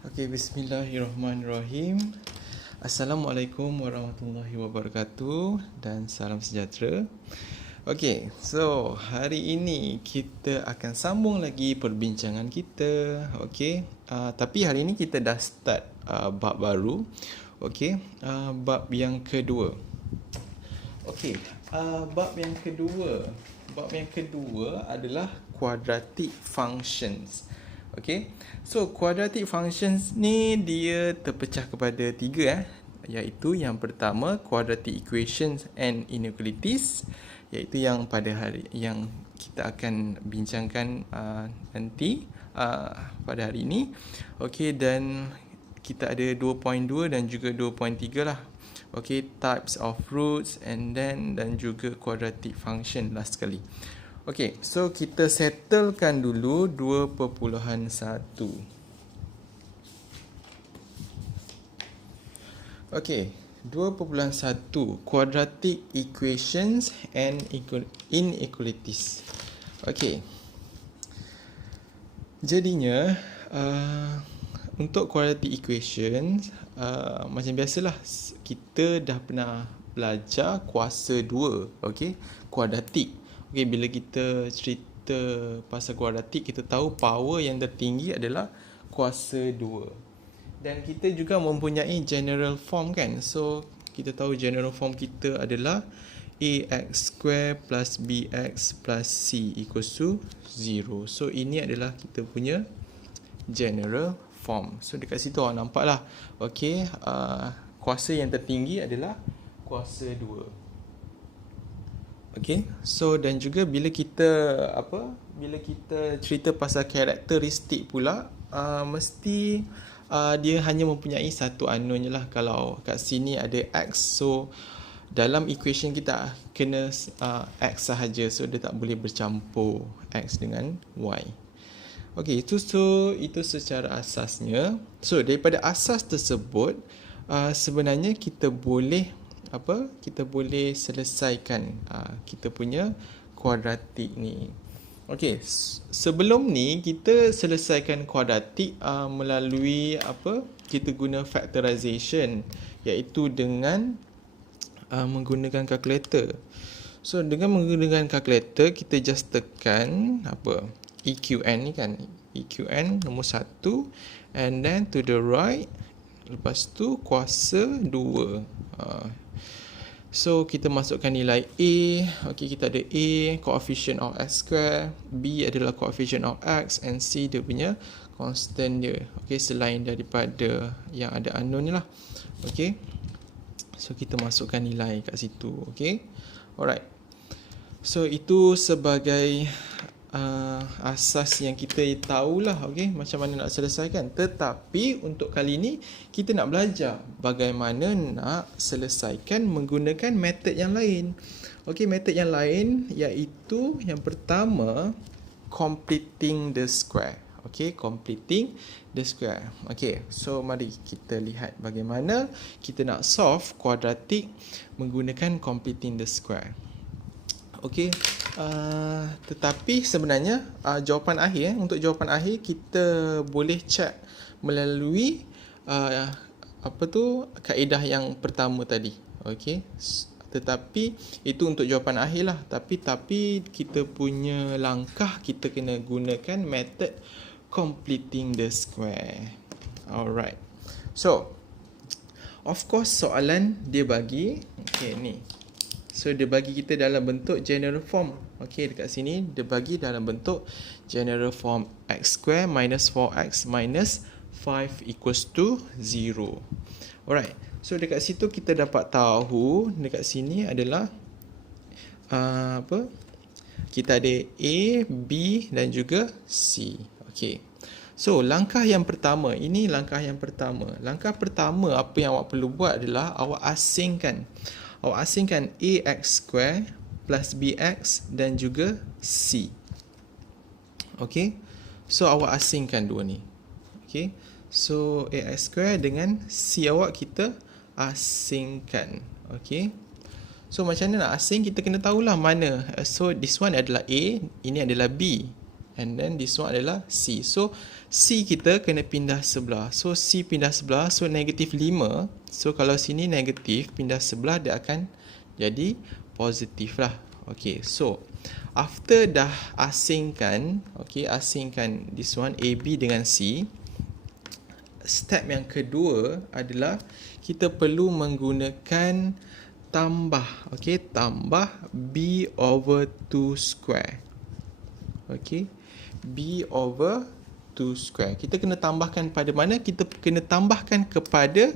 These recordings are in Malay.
Okey, bismillahirrahmanirrahim. Assalamualaikum warahmatullahi wabarakatuh dan salam sejahtera. Okey, so hari ini kita akan sambung lagi perbincangan kita. Okey, tapi hari ini kita dah start bab baru. Okey, bab yang kedua. Okey, bab yang kedua. Bab yang kedua adalah quadratic functions. Okay, so quadratic functions ni dia terpecah kepada tiga iaitu yang pertama quadratic equations and inequalities, iaitu yang pada hari yang kita akan bincangkan nanti pada hari ini. Okay, dan kita ada 2.2 dan juga 2.3 lah. Okay, types of roots and then dan juga quadratic function last sekali. Okay, so kita settlekan dulu 2.1. Okay, 2.1 quadratic equations and inequalities. Okay, jadinya untuk quadratic equations macam biasalah, kita dah pernah belajar kuasa 2. Okay, kuadratik. Okay, bila kita cerita pasal kuadratik, kita tahu power yang tertinggi adalah kuasa 2. Dan kita juga mempunyai general form kan. So, kita tahu general form kita adalah ax square plus bx plus c equals to 0. So, ini adalah kita punya general form. So, dekat situ awak nampak lah. Okay, kuasa yang tertinggi adalah kuasa 2. Okay, so dan juga bila kita cerita pasal karakteristik pula, mesti dia hanya mempunyai satu unknown je lah. Kalau kat sini ada x, so dalam equation kita kena x sahaja, so dia tak boleh bercampur x dengan y. Okay, itu secara asasnya. So daripada asas tersebut, sebenarnya kita boleh selesaikan kita punya kuadratik ni. Okey, sebelum ni kita selesaikan kuadratik melalui kita guna factorization, iaitu dengan menggunakan calculator. So dengan menggunakan calculator, kita just tekan EQN ni kan, EQN nombor 1 and then to the right, lepas tu kuasa 2. So kita masukkan nilai A. Okay, kita ada A, coefficient of x square, B adalah coefficient of x, and C dia punya constant dia. Okay, selain daripada yang ada unknown ni lah. Okay, so kita masukkan nilai kat situ. Okay, alright. So itu sebagai asas yang kita tahulah, okay, macam mana nak selesaikan. Tetapi untuk kali ni kita nak belajar bagaimana nak selesaikan menggunakan metod yang lain. Okay, metod yang lain iaitu yang pertama, completing the square. Okay, completing the square. Okay, so mari kita lihat bagaimana kita nak solve quadratic menggunakan completing the square. Okay, tetapi sebenarnya jawapan akhir, untuk jawapan akhir kita boleh check melalui kaedah yang pertama tadi. Okay, tetapi itu untuk jawapan akhir lah. Tapi kita punya langkah, kita kena gunakan method completing the square. Alright, so of course soalan dia bagi ni. So dia bagi kita dalam bentuk general form. Okay, dekat sini dia bagi dalam bentuk general form x square minus 4x minus 5 equals to 0. Alright, so dekat situ kita dapat tahu dekat sini adalah kita ada A, B dan juga C. Okay, so langkah yang pertama, ini langkah yang pertama. Langkah pertama apa yang awak perlu buat adalah awak asingkan ax square plus bx dan juga c. Okay, so awak asingkan dua ni. Okay, so ax square dengan c awak kita asingkan. Okay, so macam mana nak asing, kita kena tahulah mana. So this one adalah A, ini adalah B, and then this one adalah C. So C kita kena pindah sebelah. So C pindah sebelah, so negatif 5. So kalau sini negatif, pindah sebelah dia akan jadi positif lah. Okay, so after dah asingkan, okay, asingkan this one AB dengan C, step yang kedua adalah kita perlu menggunakan tambah, okay, tambah B over 2 square. Okay, B over 2 square. Kita kena tambahkan pada mana? Kita kena tambahkan kepada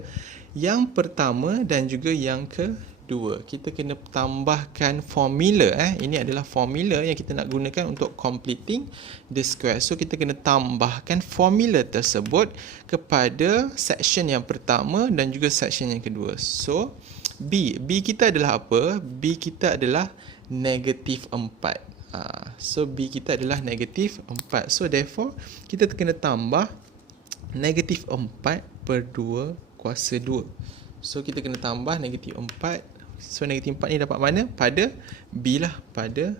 yang pertama dan juga yang kedua. Kita kena tambahkan formula. Ini adalah formula yang kita nak gunakan untuk completing the square. So kita kena tambahkan formula tersebut kepada section yang pertama dan juga section yang kedua. So B kita adalah apa? B kita adalah negatif 4. So B kita adalah negatif 4. So therefore kita kena tambah negatif 4 per 2 kuasa 2. So kita kena tambah negatif 4. So negatif 4 ni dapat mana? Pada B lah. Pada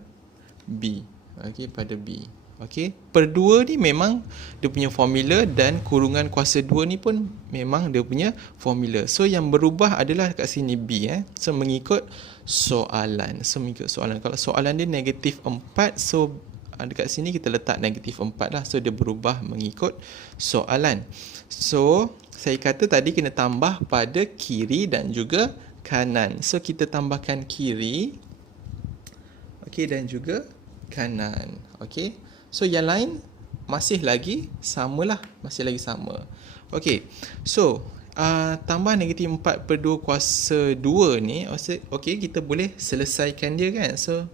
B. Okay, pada B. Okay, per 2 ni memang dia punya formula dan kurungan kuasa 2 ni pun memang dia punya formula. So yang berubah adalah kat sini B. So mengikut soalan. So mengikut soalan. Kalau soalan dia negatif 4, so dekat sini kita letak negatif 4 lah. So dia berubah mengikut soalan. So saya kata tadi kena tambah pada kiri dan juga kanan. So kita tambahkan kiri, okay, dan juga kanan. Okay, so yang lain masih lagi samalah, masih lagi sama. Okay, so tambah negatif 4 per 2 kuasa 2 ni, okay, kita boleh selesaikan dia kan. So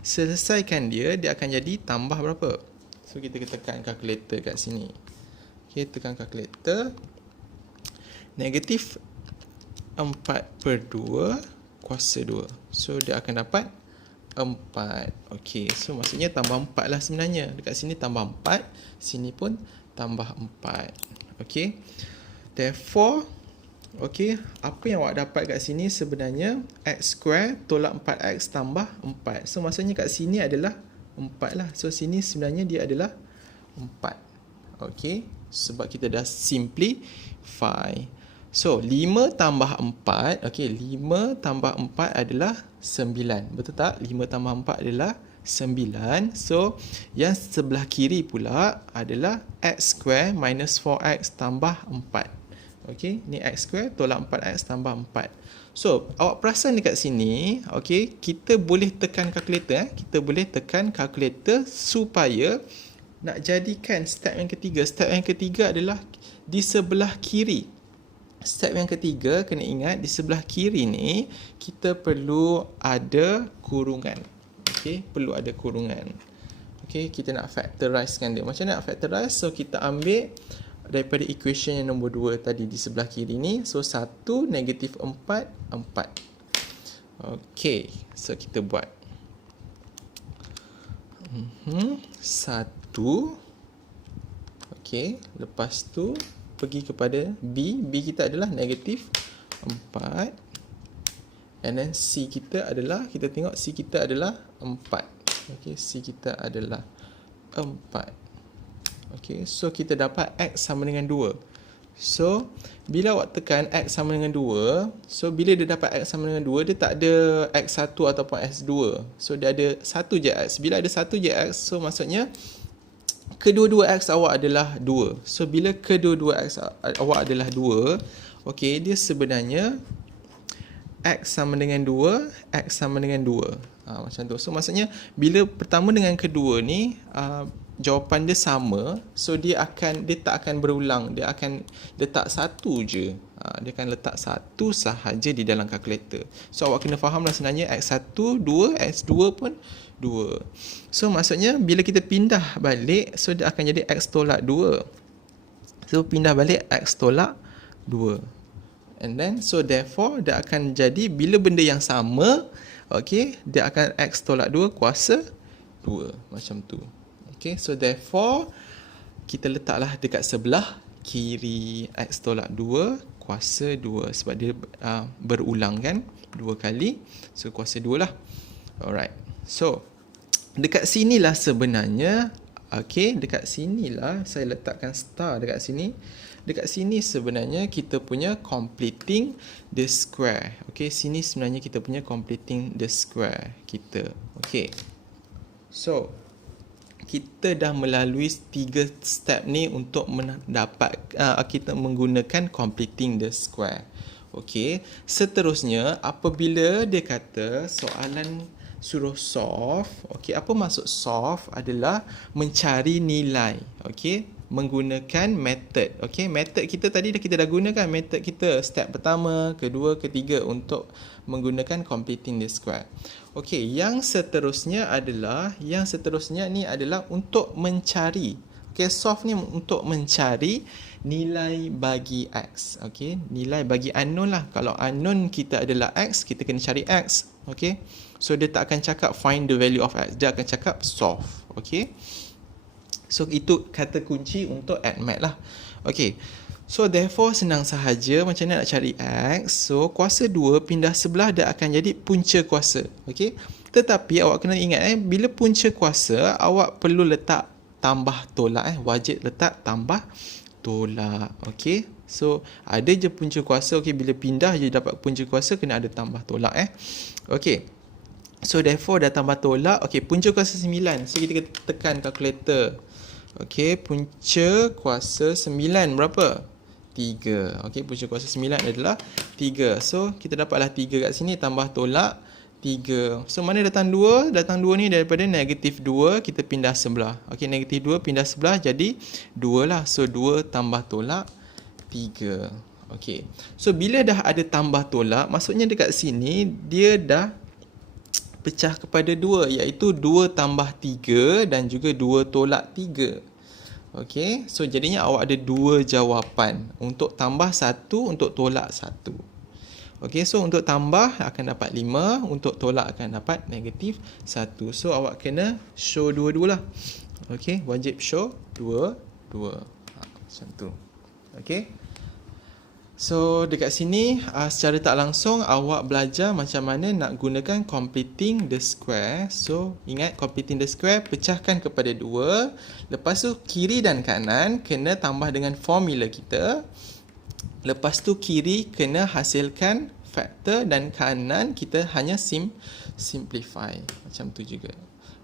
selesaikan dia akan jadi tambah berapa? So kita tekan kalkulator kat sini. Okay, tekan kalkulator. Negatif 4 per 2 kuasa 2. So dia akan dapat 4. Okay, so maksudnya tambah 4 lah sebenarnya. Dekat sini tambah 4, sini pun tambah 4. Okay, therefore, okay, apa yang awak dapat kat sini sebenarnya x square tolak 4x tambah 4. So maksudnya kat sini adalah 4 lah. So sini sebenarnya dia adalah 4. Okay, sebab kita dah simplify. So 5 tambah 4, okay, 5 tambah 4 adalah 9. Betul tak? 5 tambah 4 adalah 9. So yang sebelah kiri pula adalah x square minus 4x tambah 4. Okay, ni x square tolak 4x tambah 4. So awak perasan dekat sini, okay, kita boleh tekan kalkulator. Kita boleh tekan kalkulator supaya nak jadikan step yang ketiga. Step yang ketiga adalah di sebelah kiri. Step yang ketiga, kena ingat di sebelah kiri ni kita perlu ada kurungan. Okay, perlu ada kurungan. Okay, kita nak factorizekan dia. Macam mana nak factorize? So kita ambil daripada equation yang nombor 2 tadi di sebelah kiri ni. So 1 negatif 4, 4. Okay, so kita buat 1. Okay, lepas tu pergi kepada B. B kita adalah negatif 4. And then C kita adalah, kita tengok C kita adalah 4. Okay, C kita adalah 4. Okay, so kita dapat X sama dengan 2. So, bila awak tekan X sama dengan 2, so bila dia dapat X sama dengan 2, dia tak ada X1 ataupun X2. So, dia ada 1 je X. Bila ada 1 je X, so maksudnya kedua-dua X awak adalah 2. So, bila kedua-dua X awak adalah 2, okay, dia sebenarnya X sama dengan 2, X sama dengan 2. Macam tu. So, maksudnya, bila pertama dengan kedua ni, jawapan dia sama. So, dia tak akan berulang. Dia akan letak 1 je. Dia akan letak 1 sahaja di dalam kalkulator. So, awak kena faham lah sebenarnya X1, 2, X2 pun 2. So maksudnya bila kita pindah balik, so dia akan jadi X tolak 2. So pindah balik X tolak 2. And then so therefore dia akan jadi bila benda yang sama, okay, dia akan X tolak 2 kuasa 2. Macam tu. Okay, so therefore kita letaklah dekat sebelah kiri X tolak 2 kuasa 2. Sebab dia berulang kan 2 kali. So kuasa 2 lah. Alright. So, dekat sinilah sebenarnya Okey, dekat sinilah saya letakkan star dekat sini. Dekat sini sebenarnya kita punya completing the square. Okey, sini sebenarnya kita punya completing the square kita. Okey. So, kita dah melalui 3 step ni untuk mendapat kita menggunakan completing the square. Okey, seterusnya apabila dia kata soalan suruh solve, okey, apa maksud solve adalah mencari nilai, okey, menggunakan method. Okey, method kita tadi kita dah gunakan method kita step pertama, kedua, ketiga untuk menggunakan completing the square. Okey, yang seterusnya ni adalah untuk mencari. Okey, solve ni untuk mencari nilai bagi X. Okey, nilai bagi unknown lah. Kalau unknown kita adalah X, kita kena cari X. Okey, so dia tak akan cakap find the value of X. Dia akan cakap solve. Okey, so itu kata kunci untuk AddMath lah. Okey, so therefore senang sahaja macam mana nak cari X. So kuasa 2 pindah sebelah dia akan jadi punca kuasa. Okey, tetapi awak kena ingat bila punca kuasa awak perlu letak tambah tolak wajib letak tambah tolak. Okey, so ada je punca kuasa. Okey, bila pindah je dapat punca kuasa kena ada tambah tolak Okey, so therefore dah tambah tolak. Okey, punca kuasa 9. So kita tekan kalkulator. Okey, punca kuasa 9 berapa? 3. Okey, punca kuasa 9 adalah 3. So kita dapatlah 3 kat sini tambah tolak 3. So mana datang 2? Datang 2 ni daripada negatif 2 kita pindah sebelah. Okey, negatif 2 pindah sebelah jadi 2 lah. So 2 tambah tolak 3. Okey, so bila dah ada tambah tolak, maksudnya dekat sini dia dah pecah kepada 2, iaitu 2 tambah 3 dan juga 2 tolak 3. Okey, so jadinya awak ada 2 jawapan. Untuk tambah 1, untuk tolak 1. Okey, so untuk tambah akan dapat 5, untuk tolak akan dapat negatif 1. So awak kena show dua-dua lah. Okey, wajib show dua-dua. Macam tu. Okey. So dekat sini secara tak langsung awak belajar macam mana nak gunakan completing the square. So ingat completing the square, pecahkan kepada 2. Lepas tu kiri dan kanan kena tambah dengan formula kita. Lepas tu kiri kena hasilkan faktor dan kanan kita hanya simplify. Macam tu juga.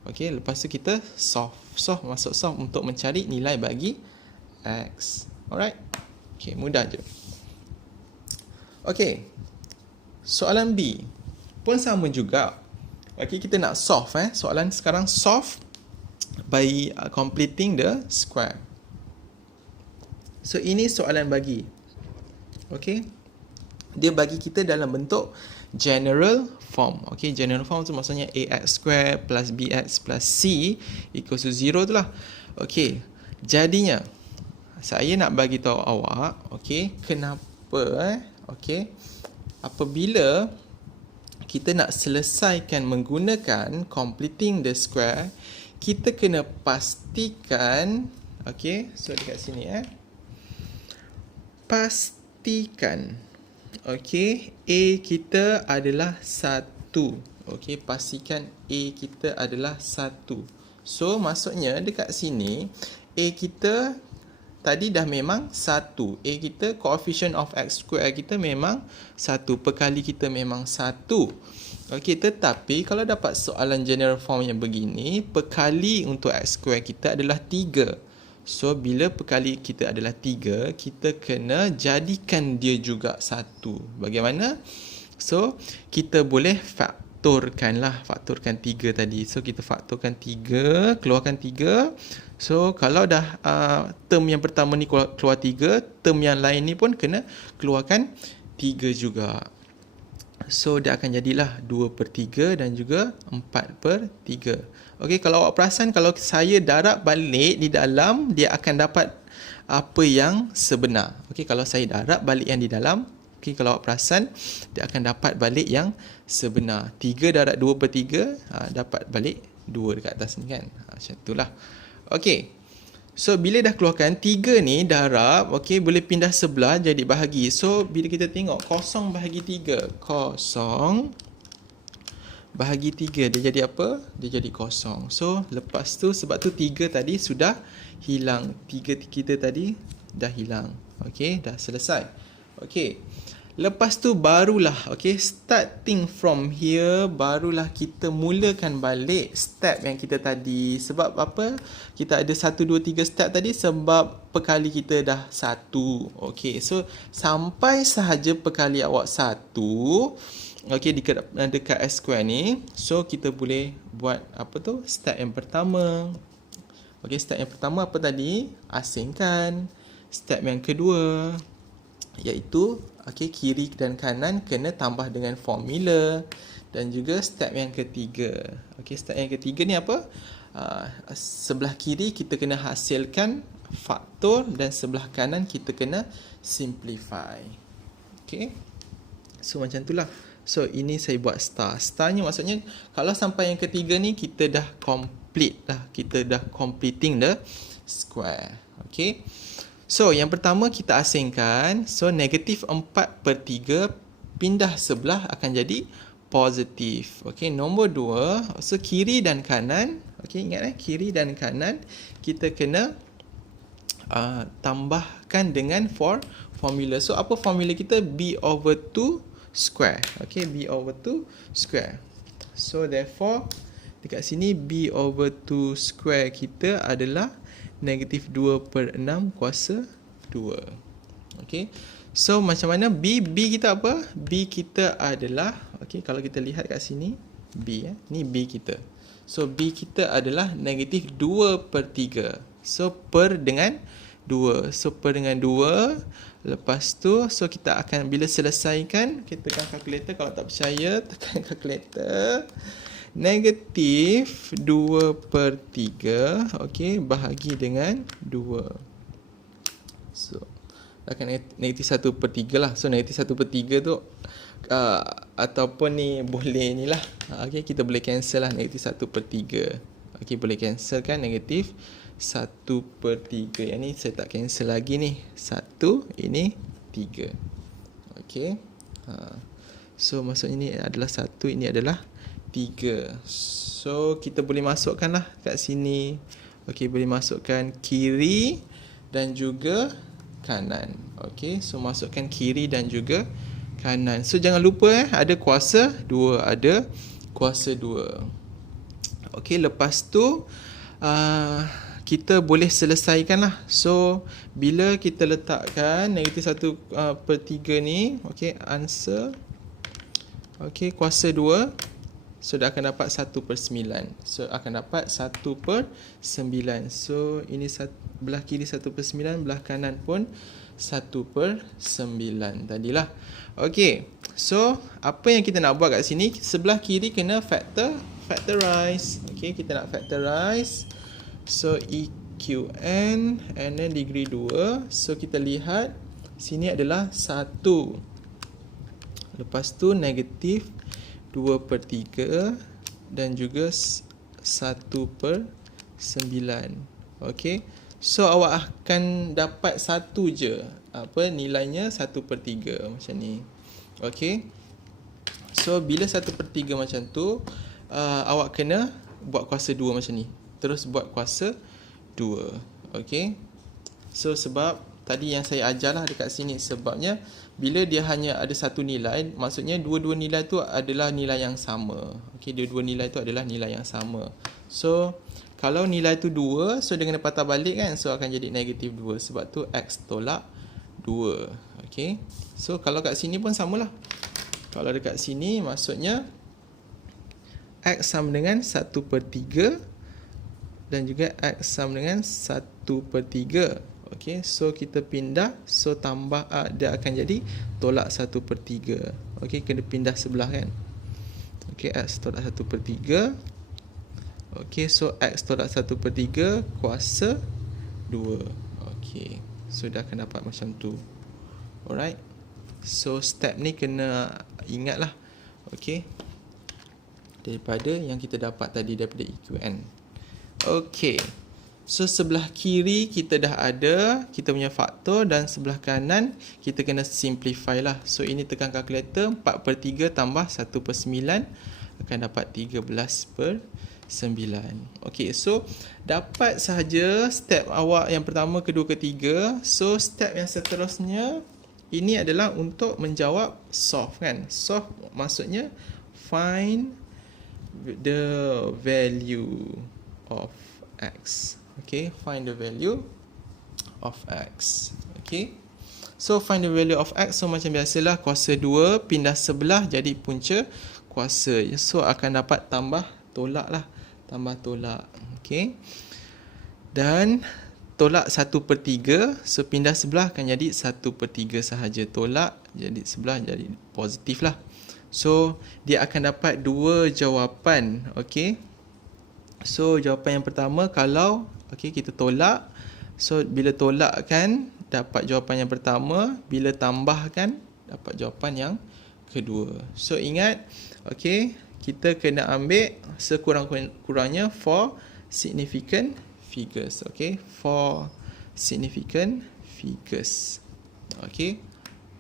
Okey, lepas tu kita solve. Masuk solve untuk mencari nilai bagi X. Alright. Okey, mudah je. Okey, soalan B pun sama juga. Okey, kita nak solve soalan sekarang solve by completing the square. So ini soalan bagi. Okey, dia bagi kita dalam bentuk general form. Okey, general form tu maksudnya ax square plus bx plus c equals to 0 tu lah. Okey, jadinya saya nak bagi tahu awak, okey, kenapa okey, apabila kita nak selesaikan menggunakan completing the square, kita kena pastikan, okey, so dekat sini pastikan, okey, A kita adalah 1. Okey, pastikan A kita adalah 1. So maksudnya dekat sini A kita tadi dah memang 1. A kita, coefficient of x square kita memang 1. Perkali kita memang 1. Okey, tetapi kalau dapat soalan general form yang begini, perkali untuk x square kita adalah 3. So bila perkali kita adalah 3, kita kena jadikan dia juga 1. Bagaimana? So kita boleh faktorkan 3 tadi. So kita faktorkan 3, keluarkan 3. So kalau dah term yang pertama ni keluar 3, term yang lain ni pun kena keluarkan 3 juga. So dia akan jadilah 2/3 dan juga 4/3. Okey, kalau awak perasan, kalau saya darab balik di dalam, dia akan dapat apa yang sebenar. Okey, kalau saya darab balik yang di dalam, okey, kalau awak perasan, dia akan dapat balik yang sebenar. 3 darab 2/3, dapat balik 2 dekat atas ni kan. Macam itulah. Okey, so bila dah keluarkan 3 ni darab, okey, boleh pindah sebelah jadi bahagi. So bila kita tengok 0 bahagi 3, 0 Bahagi 3, dia jadi apa? Dia jadi kosong. So, lepas tu, sebab tu 3 tadi sudah hilang. 3 kita tadi dah hilang. Okay, dah selesai. Okay. Lepas tu barulah, okay, starting from here, barulah kita mulakan balik step yang kita tadi. Sebab apa? Kita ada 1, 2, 3 step tadi sebab perkali kita dah 1. Okay, so sampai sahaja perkali awak 1, okay, dekat S square ni. So, kita boleh buat apa tu? Step yang pertama. Okay, step yang pertama apa tadi? Asingkan. Step yang kedua, iaitu okay, kiri dan kanan kena tambah dengan formula. Dan juga step yang ketiga. Okay, step yang ketiga ni apa? Sebelah kiri kita kena hasilkan faktor dan sebelah kanan kita kena simplify. Okay, so macam itulah. So ini saya buat star. Starnya maksudnya kalau sampai yang ketiga ni kita dah complete dah. Kita dah completing the square. Okay, so, yang pertama kita asingkan. So, negatif 4/3 pindah sebelah akan jadi positif. Okey, nombor 2. So, kiri dan kanan. Okey, ingat kiri dan kanan kita kena tambahkan dengan formula. So, apa formula kita? B/2 square. Okey, B/2 square. So, therefore, dekat sini B/2 square kita adalah negatif 2/6 kuasa 2. Okay. So, macam mana B? B kita apa? B kita adalah, okay, kalau kita lihat kat sini, B. Ni B kita. So, B kita adalah negatif 2/3. So, per dengan 2. So, per dengan 2. Lepas tu, so kita akan, bila selesaikan, kita tekan kalkulator. Kalau tak percaya, tekan kalkulator. Negatif 2/3, okay, bahagi dengan 2. So, akan negatif 1/3 lah. So, negatif 1/3 tu ataupun ni boleh ni lah. Okay, kita boleh cancel lah negatif 1/3. Okay, boleh cancel kan negatif 1/3. Yang ni saya tak cancel lagi ni. 1, ini 3. Okay. So, maksudnya ni adalah 1, ini adalah 3. So, kita boleh masukkan lah kat sini. Okey, boleh masukkan kiri dan juga kanan. Okey, so masukkan kiri dan juga kanan. So, jangan lupa ada kuasa 2. Ada kuasa 2. Okey, lepas tu kita boleh selesaikan lah. So, bila kita letakkan negatif 1/3 ni, okey, answer, okey, kuasa 2. So, dah akan dapat 1/9. So, akan dapat 1/9. So, ini belah kiri 1/9, belah kanan pun 1/9 tadilah. Okey. So, apa yang kita nak buat kat sini, sebelah kiri kena factorize. Okey, kita nak factorize. So, EQN and then degree 2. So, kita lihat sini adalah 1. Lepas tu negatif 2/3 dan juga 1/9. Okey. So, awak akan dapat 1 je. Apa nilainya? 1/3 macam ni. Okey. So, bila 1/3 macam tu, awak kena buat kuasa 2 macam ni. Terus buat kuasa 2. Okey. So, sebab tadi yang saya ajarlah dekat sini, sebabnya bila dia hanya ada satu nilai, maksudnya dua-dua nilai tu adalah nilai yang sama. Okey, dua-dua nilai tu adalah nilai yang sama. So, kalau nilai tu 2, so dia kena patah balik kan, so akan jadi negatif 2. Sebab tu X tolak 2. Okey. So, kalau kat sini pun samalah. Kalau dekat sini, maksudnya X sama dengan 1/3 dan juga X sama dengan 1/3. Okey, so kita pindah, so tambah dia akan jadi tolak 1/3. Okey, kena pindah sebelah kan. Okey, X tolak 1/3. Okey, so X tolak 1/3 kuasa 2. Okey, so dah akan dapat macam tu. Alright. So step ni kena ingat lah. Okey, daripada yang kita dapat tadi daripada EQN. Okey. So, sebelah kiri kita dah ada kita punya faktor dan sebelah kanan kita kena simplify lah. So, ini tekan kalkulator, 4/3 tambah 1/9. akan dapat 13/9. Okay, so dapat sahaja step awak yang pertama, kedua, ketiga. So step yang seterusnya ini adalah untuk menjawab solve kan. Solve maksudnya find the value of x. Okay, find the value of x. Okay, so find the value of x. So macam biasalah, kuasa 2 pindah sebelah jadi punca kuasa. So akan dapat tambah tolak lah. Tambah tolak. Okay, dan tolak 1/3. So pindah sebelah akan jadi 1/3 sahaja. Tolak jadi sebelah jadi positif lah. So dia akan dapat dua jawapan. Okay, so jawapan yang pertama kalau kita tolak, so bila tolakkan dapat jawapan yang pertama, bila tambahkan dapat jawapan yang kedua. So ingat, kita kena ambil sekurang-kurangnya for significant figures. For significant figures.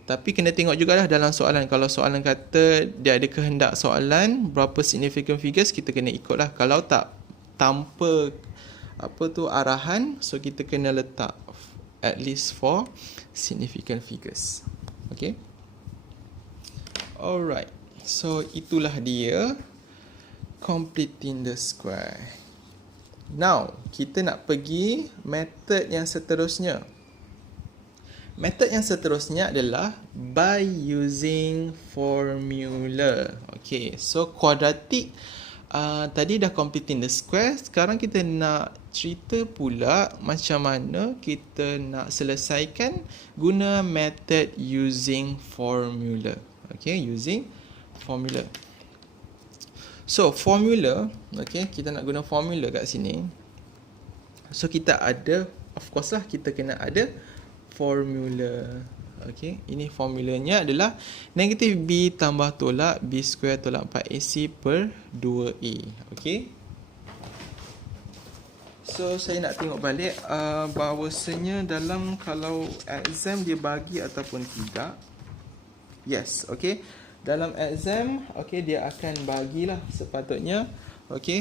Tapi kena tengok jugalah dalam soalan. Kalau soalan kata dia ada kehendak soalan berapa significant figures, kita kena ikutlah. Kalau tak tanpa arahan, so kita kena letak at least for significant figures. Alright. So itulah dia completing the square. Now kita nak pergi method yang seterusnya. Method yang seterusnya adalah by using formula. So quadratic tadi dah completing the square. Sekarang kita nak cerita pula macam mana kita nak selesaikan guna method using formula. Using formula. So formula, kita nak guna formula kat sini. So kita ada, of course lah, kita kena ada formula. Ini formulanya adalah negatif B tambah tolak B square tolak 4AC per 2A. So saya nak tengok balik bahawasanya dalam kalau exam dia bagi ataupun tidak. Yes, dalam exam dia akan bagilah sepatutnya.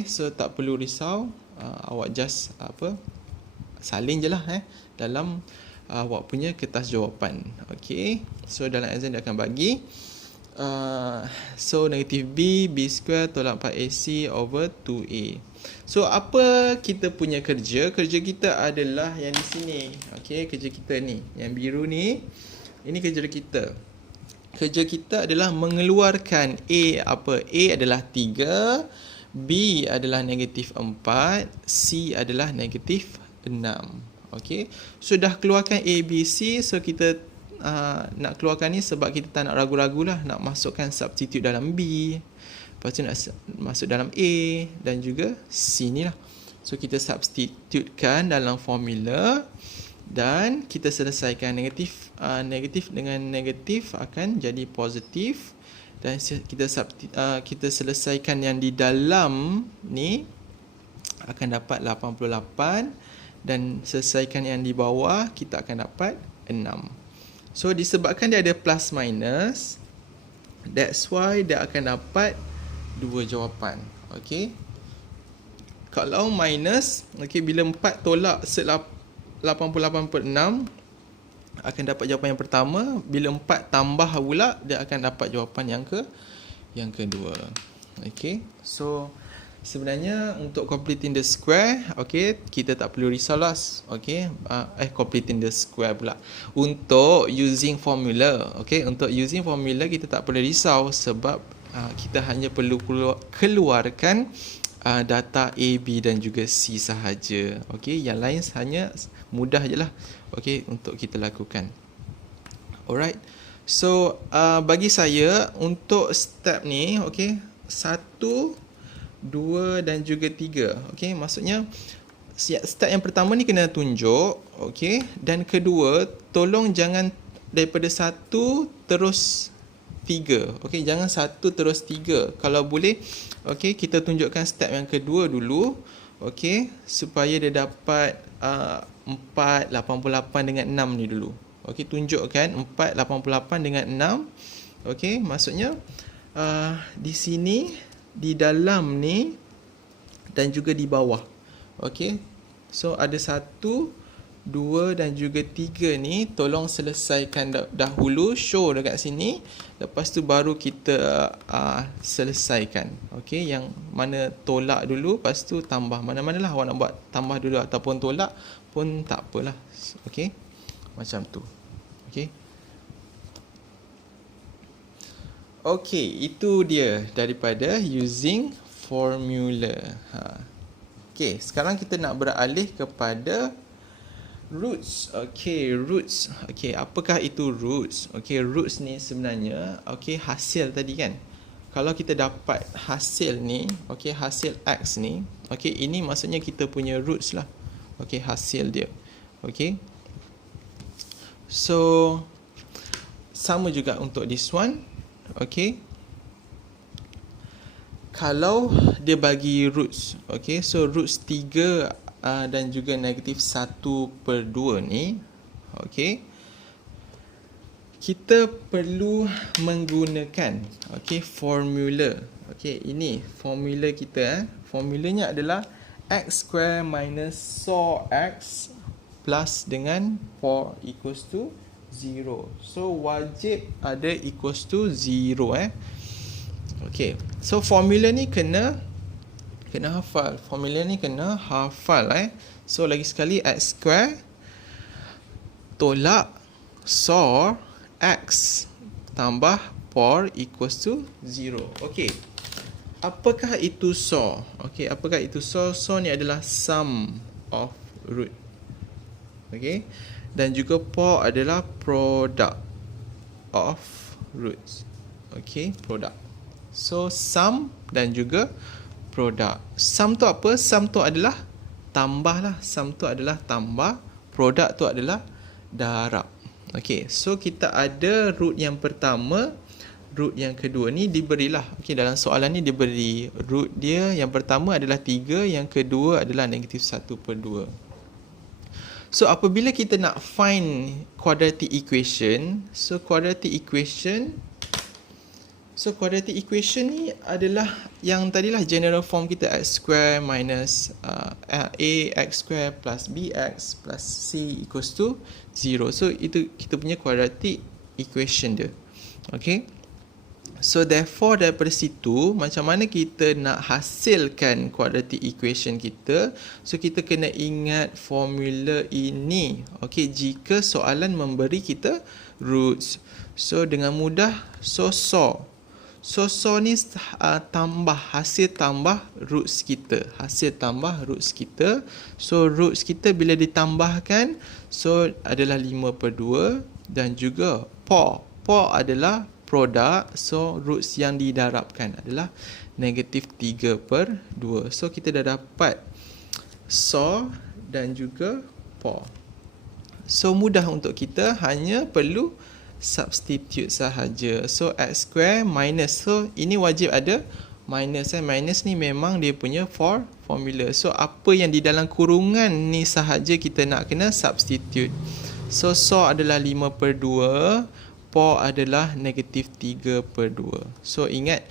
So tak perlu risau, awak just salin je lah dalam awak punya kertas jawapan. So dalam exam dia akan bagi so negatif B square tolak 4AC over 2A. So apa kita punya kerja? Kerja kita adalah yang di sini. Kerja kita ni, yang biru ni, ini kerja kita. Kerja kita adalah mengeluarkan A adalah 3, B adalah negatif 4, C adalah negatif 6. So dah keluarkan A, B, C. So kita nak keluarkan ni sebab kita tak nak ragu-ragu lah, nak masukkan substitute dalam B, lepas tu nak masuk dalam A dan juga C ni lah. So kita substitutekan dalam formula dan kita selesaikan negatif dengan negatif akan jadi positif, dan kita selesaikan yang di dalam ni akan dapat 88, dan selesaikan yang di bawah kita akan dapat 6. So disebabkan dia ada plus minus, that's why dia akan dapat dua jawapan. Kalau minus, bila 4 tolak 88/6 akan dapat jawapan yang pertama. Bila 4 tambah pula, dia akan dapat jawapan yang kedua. So sebenarnya untuk completing the square, kita tak perlu risaulah. Completing the square pula. Untuk using formula, untuk using formula kita tak perlu risau sebab kita hanya perlu keluarkan data A, B dan juga C sahaja. Yang lain hanya mudah je lah untuk kita lakukan. Alright. So bagi saya untuk step ni 1, 2 dan juga 3. Maksudnya step yang pertama ni kena tunjuk, dan kedua tolong jangan daripada 1 terus 3. Jangan 1 terus 3. Kalau boleh kita tunjukkan step yang kedua dulu, supaya dia dapat 4, 88 dengan 6 ni dulu. Tunjukkan 4, 88 dengan 6. Maksudnya di sini di dalam ni dan juga di bawah. Okey. So ada 1, 2 dan juga 3 ni tolong selesaikan dahulu, show dekat sini. Lepas tu baru kita selesaikan. Okey, yang mana tolak dulu, lepas tu tambah. Mana-manalah awak nak buat, tambah dulu ataupun tolak pun tak apalah. Okey. Macam tu. Okey. Okey, itu dia daripada using formula. Okey, sekarang kita nak beralih kepada roots. Okey, roots. Okey, apakah itu roots? Okey, roots ni sebenarnya hasil tadi kan. Kalau kita dapat hasil ni, hasil X ni, ini maksudnya kita punya roots lah. Hasil dia. So sama juga untuk this one. Kalau dia bagi roots, so roots 3 dan juga negatif 1/2 ni, kita perlu menggunakan formula. Ini formula kita. Formulanya adalah x square minus saw x plus dengan 4 equals to 0. So wajib ada equals to 0. So formula ni kena hafal. Formula ni kena hafal. So lagi sekali, x square tolak saw x tambah 4 equals to 0. Apakah itu saw? Apakah itu saw? Saw ni adalah sum of root. Dan juga 4 adalah product of roots. Product. So sum dan juga product. Sum tu apa? Sum tu adalah tambah lah. Sum tu adalah tambah. Product tu adalah darab. So kita ada root yang pertama, root yang kedua ni diberilah. Dalam soalan ni diberi root dia yang pertama adalah 3, yang kedua adalah negatif 1/2. So apabila kita nak find quadratic equation, quadratic equation ni adalah yang tadilah general form kita, x square minus x square plus bx plus c equals to 0. So itu kita punya quadratic equation dia. So therefore daripada situ, macam mana kita nak hasilkan quadratic equation kita? So kita kena ingat formula ini. Jika soalan memberi kita roots. So dengan mudah, saw ni tambah, hasil tambah roots kita. Hasil tambah roots kita. So roots kita bila ditambahkan, so adalah 5/2 dan juga 4 adalah produk. So roots yang didarabkan adalah negatif 3/2. So kita dah dapat saw dan juga 4. So mudah untuk kita, hanya perlu substitute sahaja. So x square minus, so ini wajib ada minus. Minus ni memang dia punya formula. So apa yang di dalam kurungan ni sahaja kita nak kena substitute. So saw adalah 5/2, 4 adalah negatif 3/2. So ingat,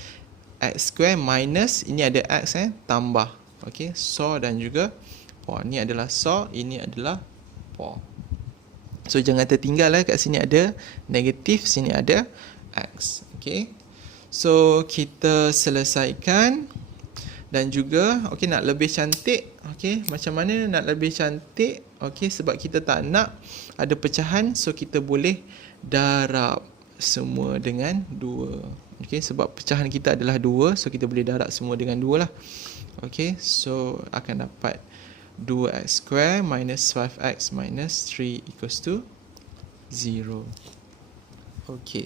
x square minus, ini ada x tambah. Saw dan juga 4. Ini adalah saw, ini adalah 4. So jangan tertinggal kat sini ada negatif, sini ada x. So kita selesaikan. Dan juga nak lebih cantik. Macam mana nak lebih cantik? Sebab kita tak nak ada pecahan, so kita boleh darab semua dengan 2. Sebab pecahan kita adalah 2, so kita boleh darab semua dengan 2 lah. So akan dapat 2x square minus 5x minus 3 equals to 0.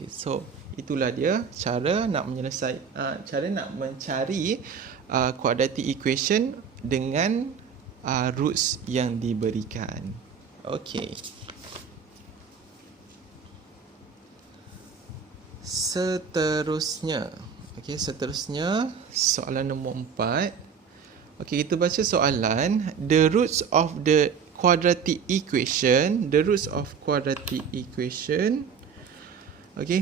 So itulah dia cara nak mencari quadratic equation dengan roots yang diberikan. Seterusnya, soalan nombor 4. Kita baca soalan. The roots of the quadratic equation.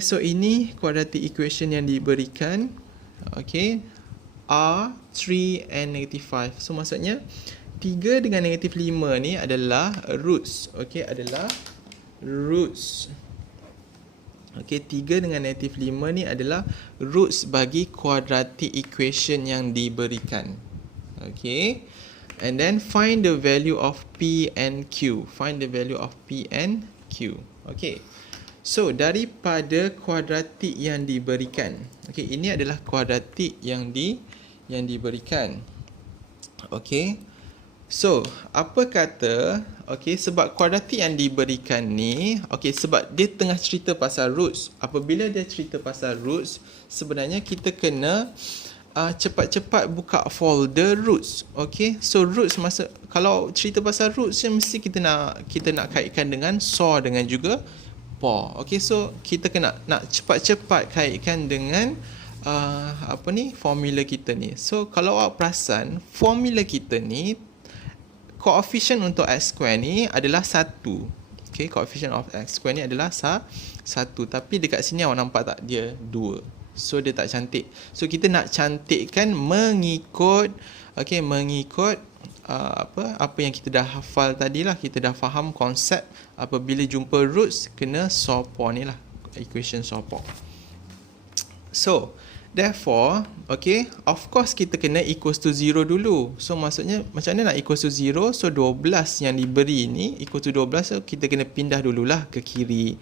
So ini quadratic equation yang diberikan. R, 3 and negative 5. So maksudnya 3 dengan negatif 5 ni adalah roots. Okay, adalah roots. Okay, 3 dengan negatif 5 ni adalah roots bagi quadratic equation yang diberikan. Okay, and then find the value of P and Q. Find the value of P and Q. Okay, so daripada kuadratik yang diberikan, okay, ini adalah kuadratik yang diberikan. Okay, so apa kata, okay, sebab kuadratik yang diberikan ni, okay, sebab dia tengah cerita pasal roots. Apabila dia cerita pasal roots, sebenarnya kita kena cepat-cepat buka folder roots. Okay, so roots kalau cerita pasal roots mesti kita nak kaitkan dengan saw dengan juga paw. Okay, so kita kena nak cepat-cepat kaitkan dengan formula kita ni. So kalau awak perasan, formula kita ni, koefisien untuk x square ni adalah 1. Okay, koefisien of x square ni adalah 1. Tapi dekat sini awak nampak tak, dia 2. So dia tak cantik. So kita nak cantikkan mengikut apa yang kita dah hafal tadi lah. Kita dah faham konsep apabila jumpa roots kena solve paw ni lah, equation solve paw. So therefore, okay, of course kita kena equals to 0 dulu. So maksudnya macam mana nak equals to 0? So 12 yang diberi ni equals to 12, so kita kena pindah dululah ke kiri.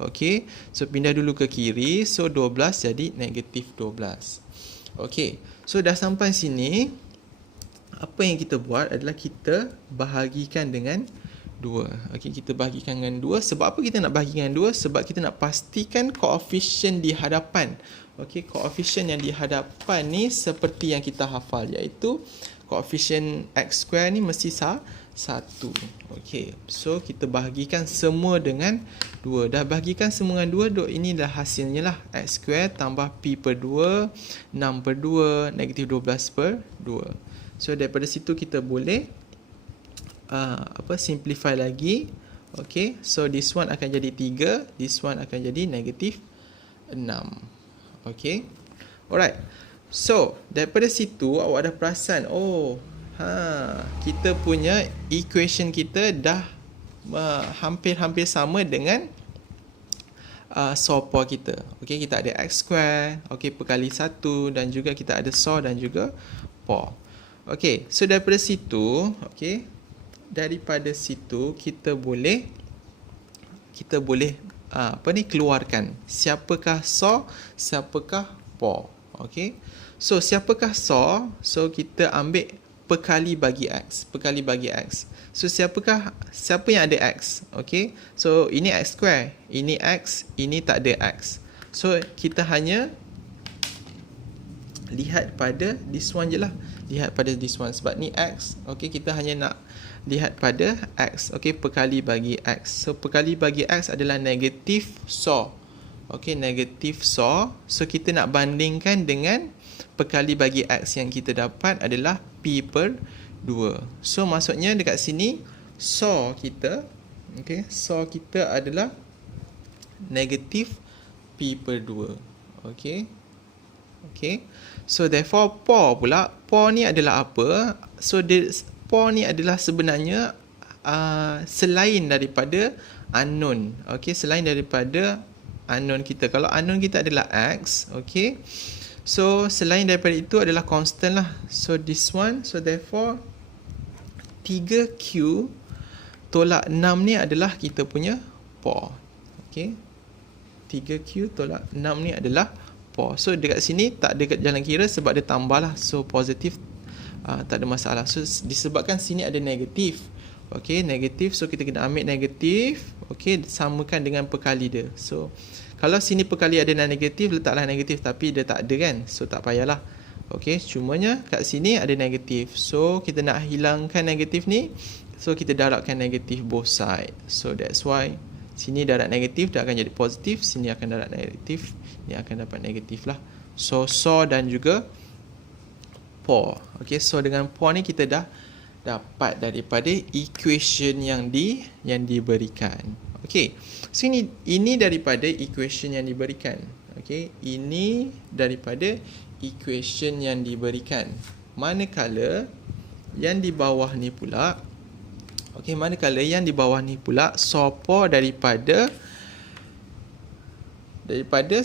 Okay, so pindah dulu ke kiri. So 12 jadi negatif 12. Okay, so dah sampai sini. Apa yang kita buat adalah kita bahagikan dengan 2. Okay, kita bahagikan dengan 2. Sebab apa kita nak bahagikan dengan 2? Sebab kita nak pastikan koefisien di hadapan. Okay, koefisien yang di hadapan ni seperti yang kita hafal, iaitu koefisien x square ni mesti 1. Okay, so kita bahagikan semua dengan 2. Dah bahagikan semua dengan 2, ini dah hasilnya lah. X square tambah P per 2, 6 per 2, negatif 12 per 2. So daripada situ kita boleh simplify lagi. Okay, so this one akan jadi 3, this one akan jadi negatif 6. Okay, alright. So daripada situ awak dah perasan, kita punya equation kita dah hampir-hampir sama dengan saw paw kita. Okay, kita ada x square, okay, perkali 1, dan juga kita ada saw dan juga paw. Okay, so daripada situ, okay, daripada situ kita boleh keluarkan siapakah saw, siapakah paw. Okay, so siapakah saw? So kita ambil perkali bagi x. So siapa yang ada x? Okay, so ini x square, ini x, ini tak ada x. So kita hanya lihat pada this one je lah. Lihat pada this one sebab ni x. Okay, kita hanya nak lihat pada x. Okay, perkali bagi x. So perkali bagi x adalah negatif saw. Okay, negatif saw. So kita nak bandingkan dengan perkali bagi x yang kita dapat adalah P per 2. So maksudnya dekat sini saw kita, okay, saw kita adalah negatif P per 2. Okay, okay. So therefore paw pula, paw ni adalah apa? So paw ni adalah sebenarnya selain daripada unknown. Okay, selain daripada unknown kita. Kalau unknown kita adalah x, okay, so selain daripada itu adalah constant lah. So this one, so therefore 3Q tolak 6 ni adalah kita punya paw. Okay, 3Q tolak 6 ni adalah paw. So dekat sini tak ada jalan kira sebab dia tambah lah. So positif, tak ada masalah. So disebabkan sini ada negatif. Okay, negatif, so kita kena ambil negatif. Okay, samakan dengan perkali dia. So kalau sini perkali ada negatif, letaklah negatif, tapi dia tak ada kan, so tak payahlah. Okay, cumanya kat sini ada negatif. So kita nak hilangkan negatif ni, so kita darabkan negatif both side. So that's why sini darab negatif, dia akan jadi positif. Sini akan darab negatif, ni akan dapat negatif lah. So saw dan juga paw. Okay, so dengan paw ni kita dah dapat daripada equation yang diberikan. Okay, so ini daripada equation yang diberikan. Okay, ini daripada equation yang diberikan. Manakala yang di bawah ni pula, manakala yang di bawah ni pula sopo daripada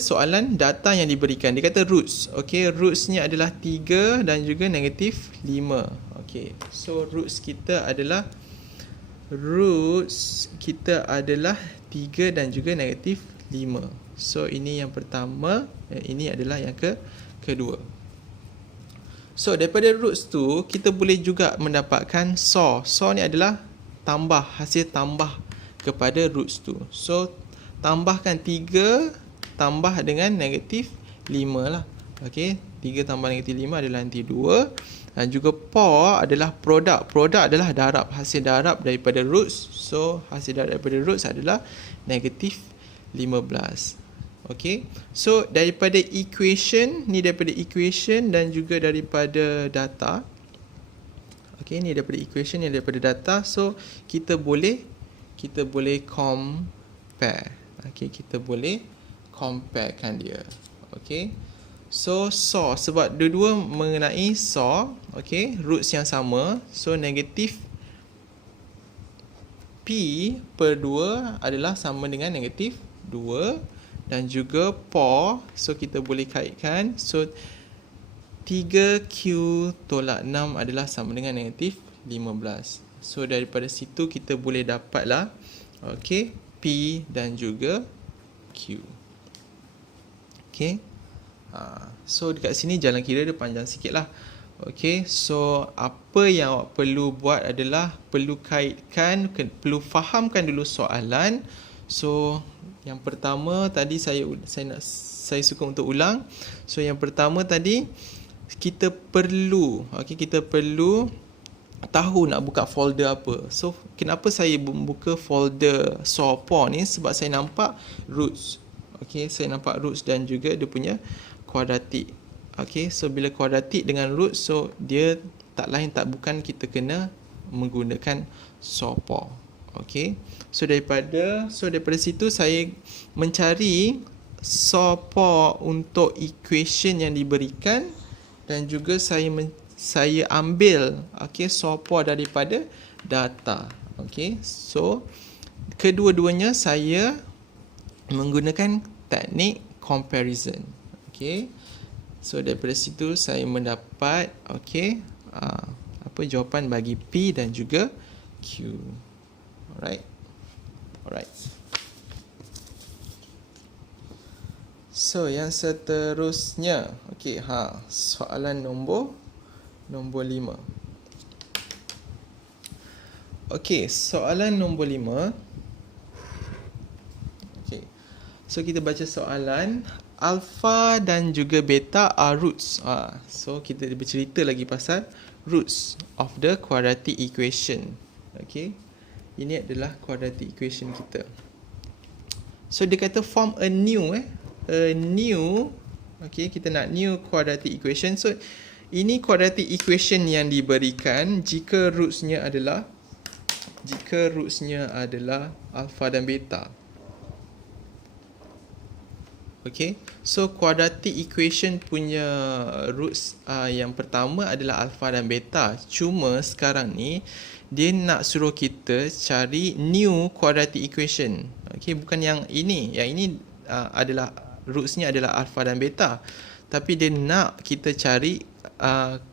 soalan data yang diberikan. Dia kata roots. Rootsnya adalah 3 dan juga negatif 5. So roots kita adalah 3 dan juga negatif 5. So ini yang pertama, ini adalah yang kedua. So daripada roots tu kita boleh juga mendapatkan SAW. SAW ni adalah hasil tambah kepada roots tu. So tambahkan 3 tambah dengan negatif 5 lah. 3 tambah negatif 5 adalah nanti 2. Dan juga POR adalah produk. Produk adalah darab, hasil darab daripada roots. So hasil darab daripada roots adalah negatif 15. So daripada equation dan juga daripada data. Ni daripada equation, ni daripada data. So kita boleh compare. Kita boleh comparekan dia. So SAW, sebab dua-dua mengenai SAW, roots yang sama. So negatif P per 2 adalah sama dengan negatif 2. Dan juga POR, so kita boleh kaitkan. So 3Q tolak 6 adalah sama dengan negatif 15. So daripada situ kita boleh dapatlah P dan juga Q. So dekat sini jalan kira dia panjang sikit lah. So apa yang awak perlu buat adalah perlu kaitkan, perlu fahamkan dulu soalan. So yang pertama tadi saya suka untuk ulang. So yang pertama tadi kita perlu tahu nak buka folder apa. So kenapa saya membuka folder SAW ni, sebab saya nampak roots. Saya nampak roots dan juga dia punya kuadratik. So bila kuadratik dengan roots, so dia tak lain tak bukan kita kena menggunakan SAW. So daripada situ saya mencari SAW untuk equation yang diberikan, dan juga saya ambil SAW daripada data. So kedua-duanya saya menggunakan teknik comparison. So daripada situ saya mendapat jawapan bagi P dan juga Q. Alright. So yang seterusnya, soalan nombor 5. Soalan nombor 5. So kita baca soalan. Alpha dan juga beta are roots. So kita bercerita lagi pasal roots of the quadratic equation. Ini adalah quadratic equation kita. So dia kata form a new kita nak new quadratic equation. So ini quadratic equation yang diberikan jika rootsnya adalah alpha dan beta. So quadratic equation punya roots yang pertama adalah alpha dan beta. Cuma sekarang ni dia nak suruh kita cari new quadratic equation. Bukan yang ini. Yang ini adalah rootsnya adalah alpha dan beta. Tapi dia nak kita cari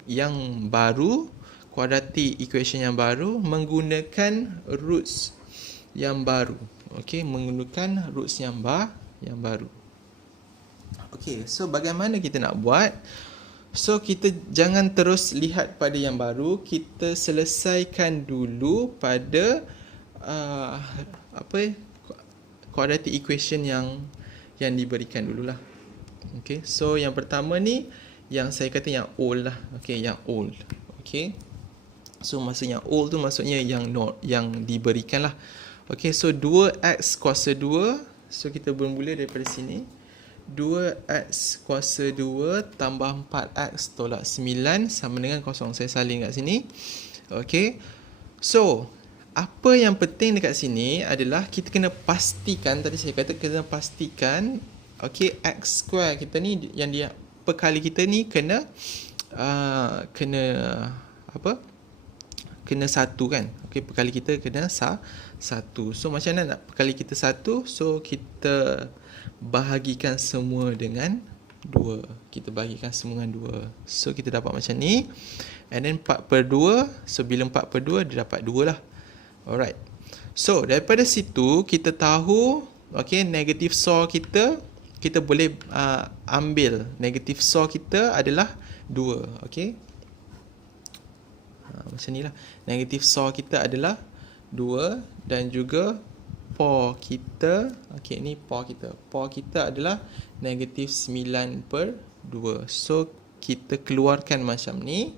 yang baru, quadratic equation yang baru menggunakan roots yang baru. Menggunakan roots yang baru. So bagaimana kita nak buat? So kita jangan terus lihat pada yang baru, kita selesaikan dulu pada quadratic equation yang diberikan dululah. So yang pertama ni yang saya kata yang old lah. Yang old. So maksudnya old tu maksudnya yang diberikan lah. So 2x kuasa 2. So kita bermula daripada sini. 2x kuasa 2 tambah 4x tolak 9 sama dengan 0. Saya salin kat sini. So apa yang penting dekat sini adalah kita kena pastikan, tadi saya kata kena pastikan x square kita ni yang dia pekali kita ni kena kena satu kan. Okey, pekali kita kena satu. So macam mana nak pekali kita satu? So kita bahagikan semua dengan 2. Kita bahagikan semua dengan 2. So kita dapat macam ni. And then 4/2. So bila 4/2 dia dapat 2 lah. Alright. So daripada situ kita tahu negative saw kita boleh ambil negative saw kita adalah 2. Okey. Macam ni lah. Negative saw kita adalah 2 dan juga por kita, ni por kita. Por kita adalah negative 9/2. So kita keluarkan macam ni.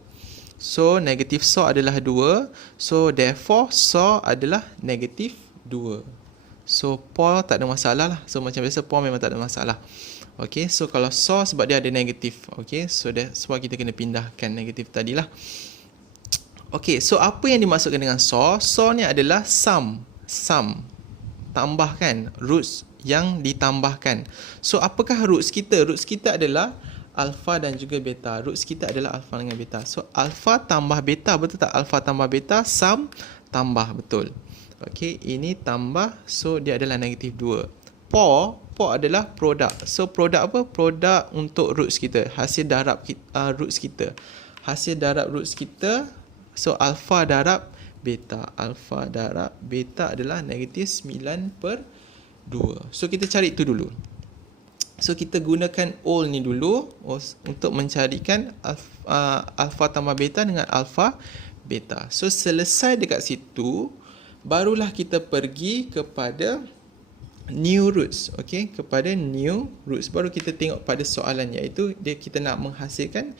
So negative saw adalah 2. So therefore saw adalah negative 2. So por tak ada masalah lah. So macam biasa por memang tak ada masalah. Okay, so kalau saw sebab dia ada negatif. Okay, so that's why kita kena pindahkan negatif tadi lah. Okay, so apa yang dimaksudkan dengan saw? Saw ni adalah sum. Tambahkan, roots yang ditambahkan. So apakah roots kita? Roots kita adalah alpha dan juga beta. Roots kita adalah alpha dengan beta. So alpha tambah beta, betul tak? Alpha tambah beta, sum tambah, betul. Okay, ini tambah, so dia adalah negatif 2. Por adalah produk. So produk apa? Produk untuk roots kita. Hasil darab roots kita. Hasil darab roots kita. So alpha darab beta. Alpha darab beta adalah negatif 9/2. So kita cari itu dulu. So kita gunakan all ni dulu untuk mencarikan alpha tambah beta dengan alpha beta. So selesai dekat situ, barulah kita pergi kepada new roots. Okay, kepada new roots. Baru kita tengok pada soalan, iaitu kita nak menghasilkan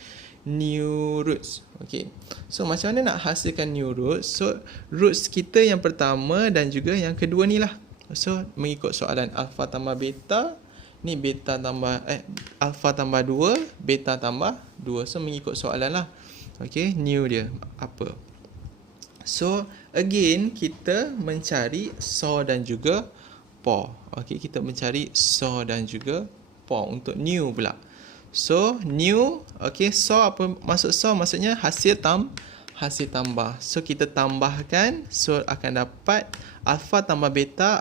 new roots. Okay, so macam mana nak hasilkan new roots? So roots kita yang pertama dan juga yang kedua ni lah. So mengikut soalan, alpha tambah beta ni, beta tambah alpha tambah 2, beta tambah 2. So mengikut soalan lah. Okay, new dia apa? So again kita mencari saw dan juga por. Okay, kita mencari saw dan juga por untuk new pula. So new, okay, saw apa maksud saw? Maksudnya hasil tambah. So kita tambahkan, so akan dapat alpha tambah beta,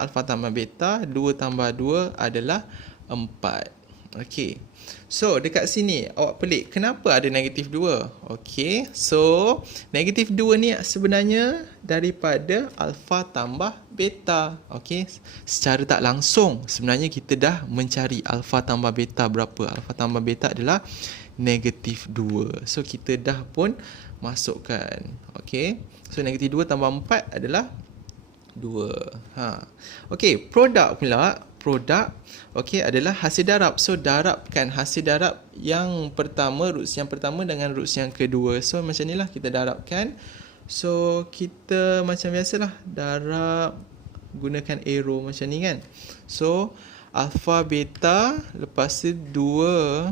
2 tambah 2 adalah 4. Okay, so dekat sini awak pelik, kenapa ada negatif 2? Okay, so negatif 2 ni sebenarnya daripada alpha tambah beta. Okay, secara tak langsung sebenarnya kita dah mencari alpha tambah beta berapa. Alpha tambah beta adalah negatif 2. So kita dah pun masukkan. Okay, so negatif 2 tambah 4 adalah 2. Okay, produk pula. Produk, okay, adalah hasil darab. So darabkan hasil darab yang pertama, roots yang pertama dengan roots yang kedua. So macam ni lah kita darabkan. So kita macam biasalah darab, gunakan arrow macam ni kan. So alpha beta, lepas tu 2,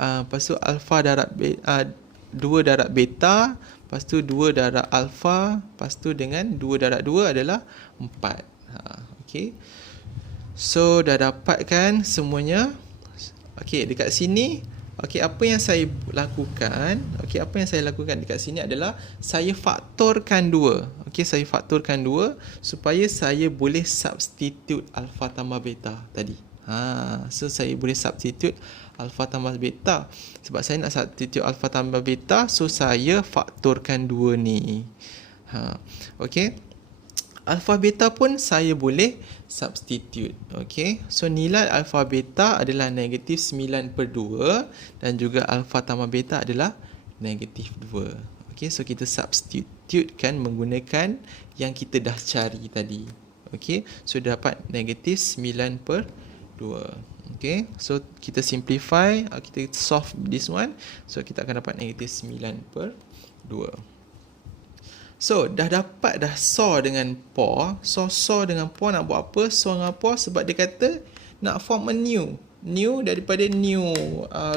lepas tu alpha darab 2 darab beta, lepas tu 2 darab alpha, lepas tu dengan 2 darab 2 adalah 4. Okay, so dah dapatkan semuanya. Okey, dekat sini, okey, apa yang saya lakukan? Okey, apa yang saya lakukan dekat sini adalah saya faktorkan 2. Okey, saya faktorkan 2 supaya saya boleh substitute alpha tambah beta tadi. So saya boleh substitute alpha tambah beta. Sebab saya nak substitute alpha tambah beta, so saya faktorkan 2 ni. Okey. Alpha beta pun saya boleh substitute. Okay, so nilai alpha beta adalah negatif 9/2 dan juga alpha tambah beta adalah negatif 2. Okay, so kita substitutekan menggunakan yang kita dah cari tadi. Okay, so dapat negatif 9/2. Okay, so kita simplify, kita solve this one. So kita akan dapat negatif 9/2. So dah dapat dah saw dengan por. So saw dengan por nak buat apa? Saw dengan por sebab dia kata nak form a new daripada new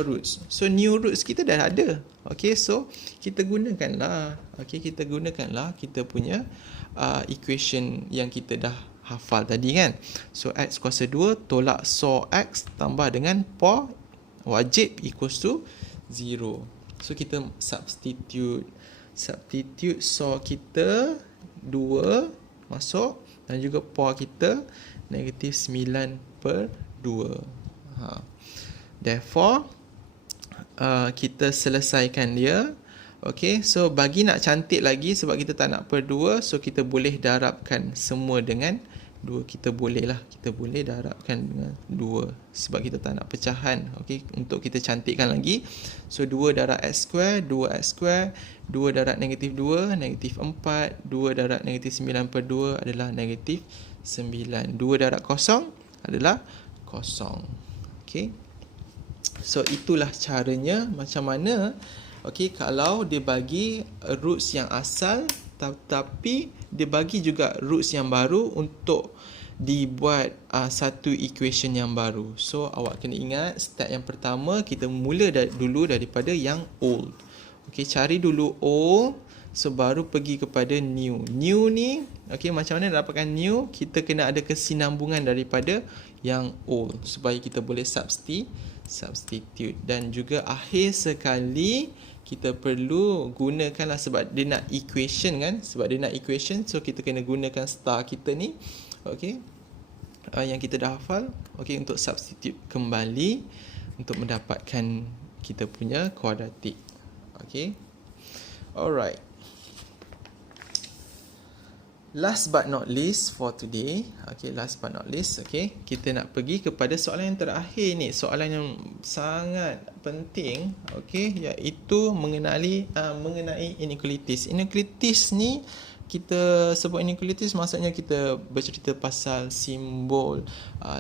roots. So new roots kita dah ada. Okay, so kita gunakanlah. Okay, kita gunakanlah kita punya equation yang kita dah hafal tadi kan. So x kuasa 2 tolak saw x tambah dengan por wajib equals to 0. So kita substitute, so kita 2 masuk dan juga power kita negatif 9/2. Therefore kita selesaikan dia. Okay, so bagi nak cantik lagi, sebab kita tak nak per 2, so kita boleh darabkan semua dengan 2. Kita boleh darabkan dengan 2 sebab kita tak nak pecahan. Okay, untuk kita cantikkan lagi, so 2 darab x square, 2x square, 2 darab negatif 2, negatif 4, 2 darab negatif 9/2 adalah negatif 9. 2 darab kosong adalah kosong. Okay, so itulah caranya macam mana. Okay, kalau dia bagi roots yang asal, tapi dia bagi juga roots yang baru untuk dibuat satu equation yang baru. So awak kena ingat, step yang pertama kita mula dulu daripada yang old. Okay, cari dulu old, so baru pergi kepada new. New ni, okay, macam mana nak dapatkan new? Kita kena ada kesinambungan daripada yang old supaya kita boleh substitute. Dan juga akhir sekali kita perlu gunakanlah, sebab dia nak equation kan, so kita kena gunakan star kita ni, okay, yang kita dah hafal, okay, untuk substitute kembali untuk mendapatkan kita punya kuadratik. Okay, alright. Last but not least for today, okay, kita nak pergi kepada soalan yang terakhir ni, soalan yang sangat penting, okay, iaitu mengenai inequalities. Inequalities ni, kita sebut inequalities maksudnya kita bercerita pasal simbol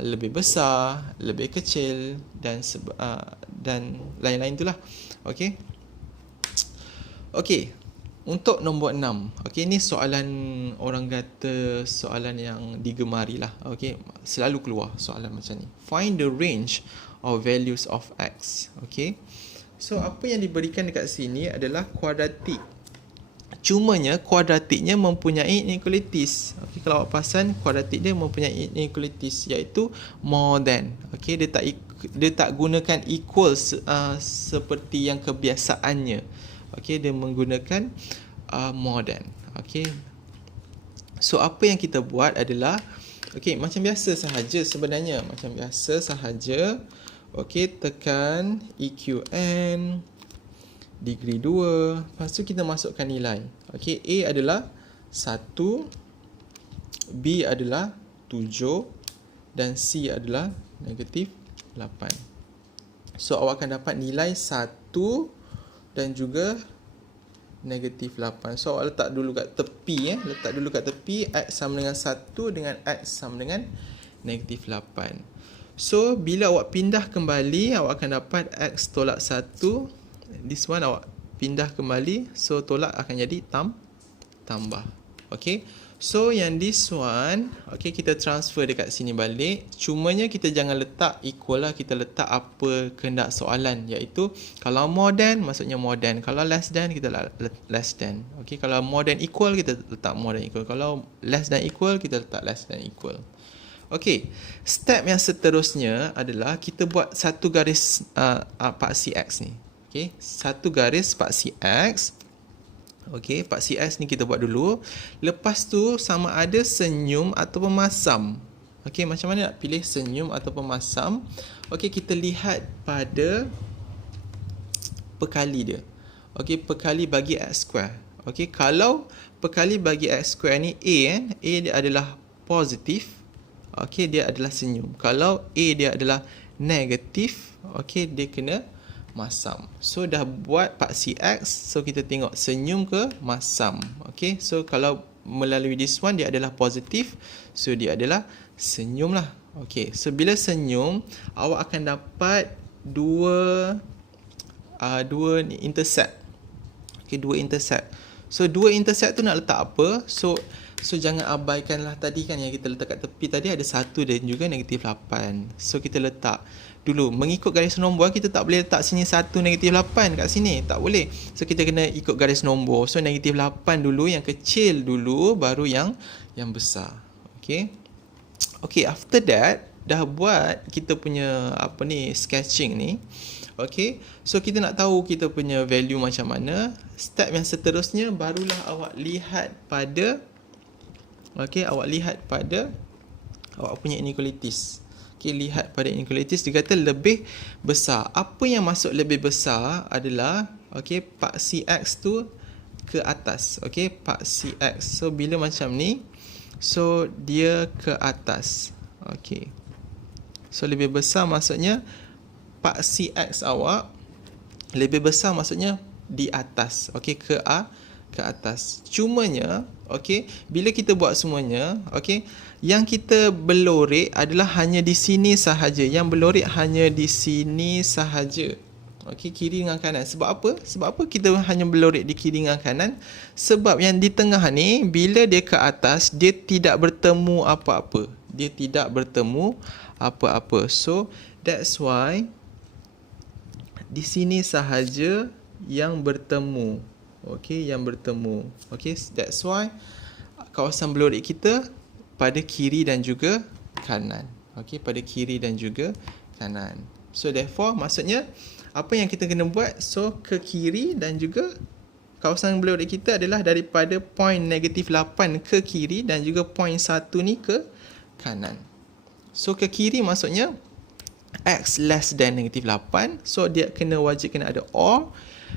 lebih besar, lebih kecil dan lain-lain itulah. Okay. Okay. Untuk nombor 6, okay, ni soalan, orang kata soalan yang digemari lah. Okay, selalu keluar soalan macam ni. Find the range of values of x. Okay, so apa yang diberikan dekat sini adalah kuadratik. Cumanya kuadratiknya mempunyai inequalities. Okay, kalau awak perasan, kuadratik dia mempunyai inequalities, iaitu more than. Okay, dia tak gunakan equals seperti yang kebiasaannya. Okay, dia menggunakan more than. Okay, so apa yang kita buat adalah, okay, macam biasa sahaja sebenarnya, okay, tekan EQN degree 2, lepas tu kita masukkan nilai. Okay, A adalah 1, B adalah 7 dan C adalah negatif 8. So awak akan dapat nilai 1 dan juga negatif 8. So awak letak dulu kat tepi, X sama dengan 1 dengan X sama dengan negatif 8. So bila awak pindah kembali, awak akan dapat X tolak 1. This one awak pindah kembali, so tolak akan jadi tambah. Okay, so yang this one, okay, kita transfer dekat sini balik. Cumanya kita jangan letak equal lah, kita letak apa kehendak soalan, iaitu kalau more than maksudnya more than, kalau less than kita less than. Okay, kalau more than equal kita letak more than equal, kalau less than equal kita letak less than equal. Okay, step yang seterusnya adalah kita buat satu garis paksi X ni. Okay, satu garis paksi X. Okay, paksi X ni kita buat dulu. Lepas tu sama ada senyum ataupun masam. Okay, macam mana nak pilih senyum ataupun masam? Okay, kita lihat pada perkali dia. Okay, perkali bagi X square. Okay, kalau perkali bagi X square ni A kan, A dia adalah positif. Okay, dia adalah senyum. Kalau A dia adalah negatif, okay, dia kena masam. So dah buat paksi X, so kita tengok senyum ke masam. Okay, so kalau melalui this one dia adalah positif, so dia adalah senyum lah. Okay, so bila senyum, awak akan dapat dua intercept. Okay, dua intercept. So dua intercept tu nak letak apa? So jangan abaikanlah tadi kan yang kita letak kat tepi tadi ada 1 dan juga negatif 8. So kita letak dulu mengikut garis nombor, kita tak boleh letak sini 1 negatif 8 kat sini, tak boleh. So kita kena ikut garis nombor. So negatif 8 dulu, yang kecil dulu, baru yang besar. Okay. Okay, after that, dah buat kita punya sketching ni, okay, so kita nak tahu kita punya value macam mana. Step yang seterusnya barulah awak lihat pada awak punya inequalities. Okay, lihat pada inequalities, dia kata lebih besar. Apa yang masuk lebih besar adalah part CX tu ke atas. Okay, part CX. So bila macam ni, so dia ke atas. Okay, so lebih besar maksudnya part CX awak lebih besar, maksudnya di atas. Okay, ke atas. Cumanya, okay, bila kita buat semuanya, okay, yang kita berlorek adalah hanya di sini sahaja. Yang berlorek hanya di sini sahaja. Okay, kiri dengan kanan. Sebab apa? Sebab apa kita hanya berlorek di kiri dengan kanan? Sebab yang di tengah ni, bila dia ke atas, dia tidak bertemu apa-apa. Dia tidak bertemu apa-apa. So, that's why di sini sahaja yang bertemu. Okay, yang bertemu. Okay, that's why kawasan berlorek kita pada kiri dan juga kanan. Okay, pada kiri dan juga kanan. So therefore, maksudnya apa yang kita kena buat? So ke kiri dan juga kawasan berlorek kita adalah daripada point -8 ke kiri dan juga point 1 ni ke kanan. So ke kiri maksudnya x less than -8. So dia wajib kena ada or.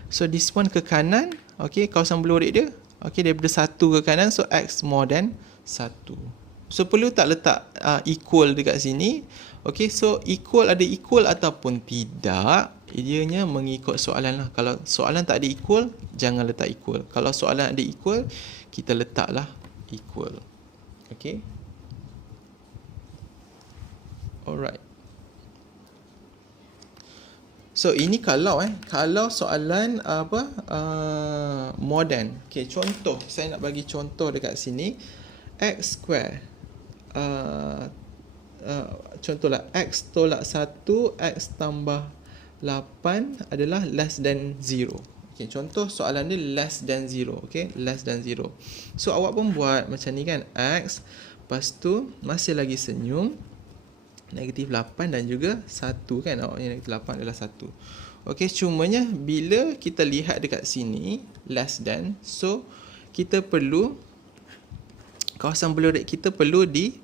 So this one ke kanan. Okay, kawasan berlorek dia. Okay, daripada 1 ke kanan. So x more than 1. So perlu tak letak equal dekat sini. Okay, so equal ada equal ataupun tidak, ianya mengikut soalan lah. Kalau soalan tak ada equal, jangan letak equal. Kalau soalan ada equal, kita letaklah equal. Okay. Alright. So ini kalau soalan more than. Okay, contoh. Saya nak bagi contoh dekat sini. X square. Contohlah x tolak 1, x tambah 8 adalah less than 0. Okay, contoh soalan dia less than 0. Okay, less than 0. So awak pun buat macam ni kan, x, lepas tu masih lagi senyum, -8 dan juga 1 kan, awaknya -8 adalah 1. Okay, cumanya bila kita lihat dekat sini less than, so kita perlu kawasan berlorek kita perlu di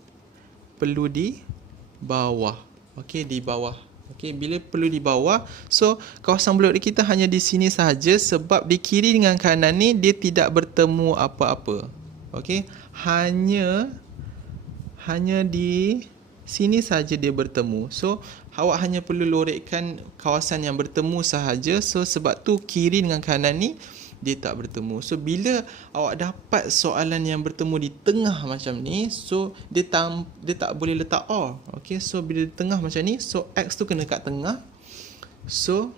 bawah. Okey, di bawah. Okey, bila perlu di bawah, so kawasan berlorek kita hanya di sini sahaja sebab di kiri dengan kanan ni dia tidak bertemu apa-apa. Okey, hanya di sini sahaja dia bertemu. So awak hanya perlu lorekkan kawasan yang bertemu sahaja. So sebab tu kiri dengan kanan ni dia tak bertemu. So bila awak dapat soalan yang bertemu di tengah macam ni, so dia tak boleh letak or. Okay, so bila di tengah macam ni, so x tu kena kat tengah. So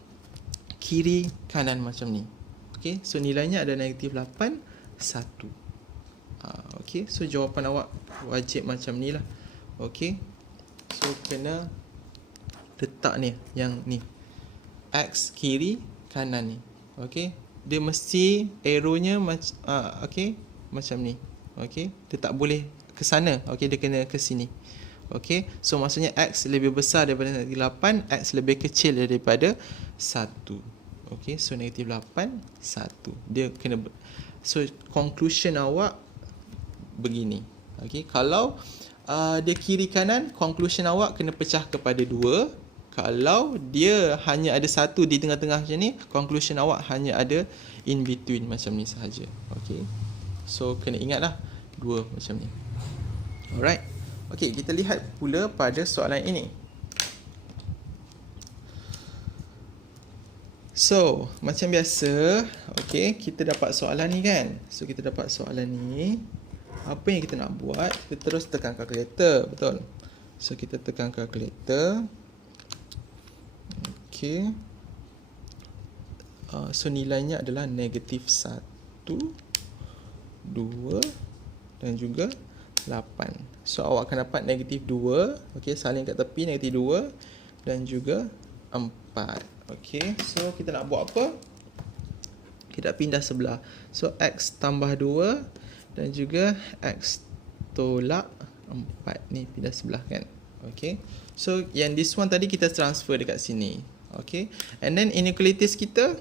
kiri kanan macam ni. Okay, so nilainya ada -8, 1. Okay, so jawapan awak wajib macam ni lah. Okay, so kena letak ni, yang ni, x kiri kanan ni. Okay, dia mesti arrow-nya macam ni. Okey, dia tak boleh ke sana. Okey, dia kena ke sini. Okey, so maksudnya x lebih besar daripada -8, x lebih kecil daripada 1. Okey, so -8, 1. Dia kena so conclusion awak begini. Okey, kalau dia kiri kanan, conclusion awak kena pecah kepada 2. Kalau dia hanya ada 1 di tengah-tengah macam ni, conclusion awak hanya ada in between macam ni sahaja. Okay, so kena ingatlah 2 macam ni. Alright. Okay, kita lihat pula pada soalan ini. So macam biasa, okay, kita dapat soalan ni kan. So kita dapat soalan ni, apa yang kita nak buat, kita terus tekan kalkulator. Betul. So kita tekan kalkulator. Okay. So nilainya adalah -1, 2 dan juga 8. So awak akan dapat -2. Okay, salin kat tepi, -2 dan juga 4. Okay, so kita nak buat apa? Kita pindah sebelah. So x tambah 2 dan juga x tolak 4 ni pindah sebelah kan. Okay. So yang this one tadi kita transfer dekat sini. Okay. And then inequalities kita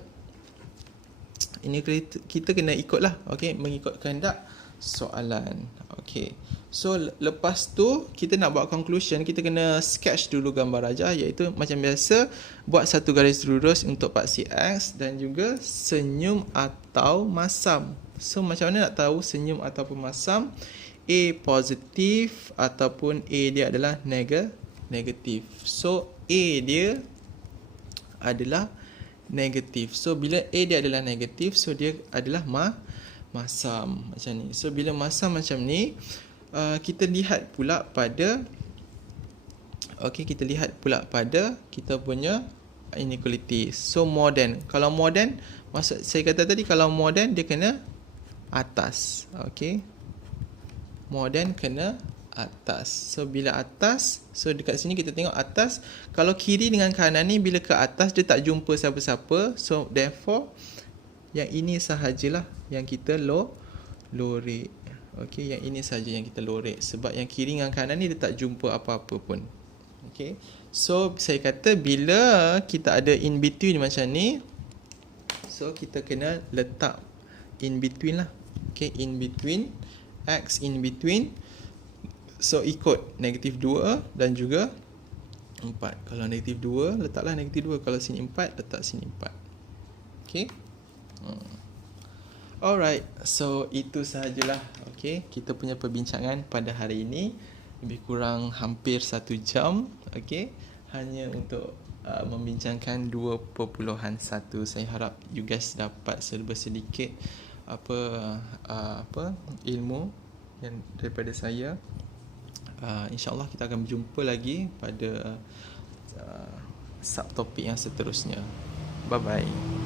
kena ikut lah. Okay. Mengikut kehendak soalan. Okay. So lepas tu kita nak buat conclusion, kita kena sketch dulu gambar rajah, iaitu macam biasa buat satu garis lurus untuk paksi X dan juga senyum atau masam. So macam mana nak tahu senyum ataupun masam? A positif ataupun A dia adalah negatif. So A dia adalah negatif. So bila A dia adalah negatif, so dia adalah masam macam ni. So bila masam macam ni, kita lihat pula pada kita punya inequality. So more than, kalau more than, maksud saya kata tadi, kalau more than dia kena atas. Okay, more than kena atas. So bila atas, so dekat sini kita tengok atas. Kalau kiri dengan kanan ni, bila ke atas dia tak jumpa siapa-siapa. So therefore yang ini sahajalah yang kita lorek. Okey, yang ini saja yang kita lorek, sebab yang kiri dengan kanan ni dia tak jumpa apa-apa pun. Okey. So saya kata bila kita ada in between macam ni, so kita kena letak in between lah. Okey, in between, X in between. So ikut negatif 2 dan juga 4. Kalau negatif 2, letaklah negatif 2. Kalau sini 4, letak sini 4. Okey. Alright, so itu sahajalah. Okay, kita punya perbincangan pada hari ini. Lebih kurang hampir 1 jam. Okay, hanya untuk membincangkan 2.1. Saya harap you guys dapat serba sedikit ilmu yang daripada saya. InsyaAllah kita akan berjumpa lagi pada subtopik yang seterusnya. Bye bye.